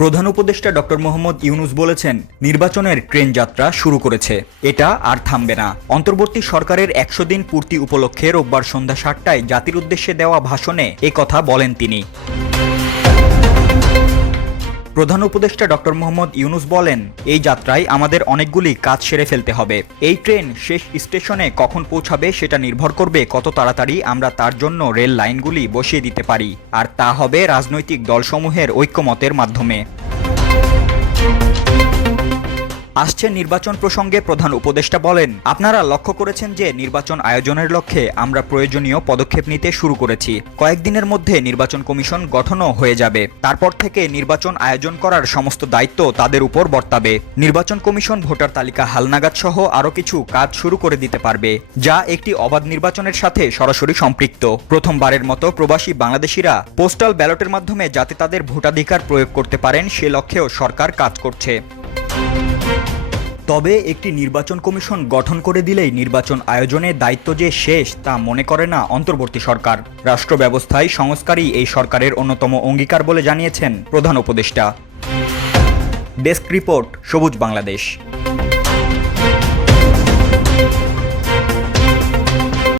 প্রধান উপদেষ্টা ডক্টর মোহাম্মদ ইউনূস বলেছেন, নির্বাচনের ট্রেন যাত্রা শুরু করেছে, এটা আর থামবে না। অন্তর্বর্তী সরকারের ১০০ দিন পূর্তি উপলক্ষে রোববার সন্ধ্যা ৭টায় জাতির উদ্দেশ্যে দেওয়া ভাষণে এ কথা বলেন তিনি। প্রধান উপদেষ্টা ডক্টর মোহাম্মদ ইউনূস বলেন, এই যাত্রায় আমাদের অনেকগুলি কাজ সেরে ফেলতে হবে। এই ট্রেন শেষ স্টেশনে কখন পৌঁছাবে সেটা নির্ভর করবে কত তাড়াতাড়ি আমরা তার জন্য রেল লাইনগুলি বসিয়ে দিতে পারি, আর তা হবে রাজনৈতিক দলসমূহের ঐক্যমতের মাধ্যমে। আসছে নির্বাচন প্রসঙ্গে প্রধান উপদেষ্টা বলেন, আপনারা লক্ষ্য করেছেন যে নির্বাচন আয়োজনের লক্ষ্যে আমরা প্রয়োজনীয় পদক্ষেপ নিতে শুরু করেছি। কয়েকদিনের মধ্যে নির্বাচন কমিশন গঠনও হয়ে যাবে। তারপর থেকে নির্বাচন আয়োজন করার সমস্ত দায়িত্ব তাদের উপর বর্তাবে। নির্বাচন কমিশন ভোটার তালিকা হালনাগাদ সহ আরও কিছু কাজ শুরু করে দিতে পারবে, যা একটি অবাধ নির্বাচনের সাথে সরাসরি সম্পৃক্ত। প্রথমবারের মতো প্রবাসী বাংলাদেশিরা পোস্টাল ব্যালটের মাধ্যমে যাতে তাদের ভোটাধিকার প্রয়োগ করতে পারেন সে লক্ষ্যেও সরকার কাজ করছে। তবে একটি নির্বাচন কমিশন গঠন করে দিলেই নির্বাচন আয়োজনের দায়িত্ব যে শেষ তা মনে করে না অন্তর্বর্তী সরকার। রাষ্ট্র ব্যবস্থায় সংস্কারই এই সরকারের অন্যতম অঙ্গীকার বলে জানিয়েছেন প্রধান উপদেষ্টা। ডেস্ক রিপোর্ট, সবুজ বাংলাদেশ।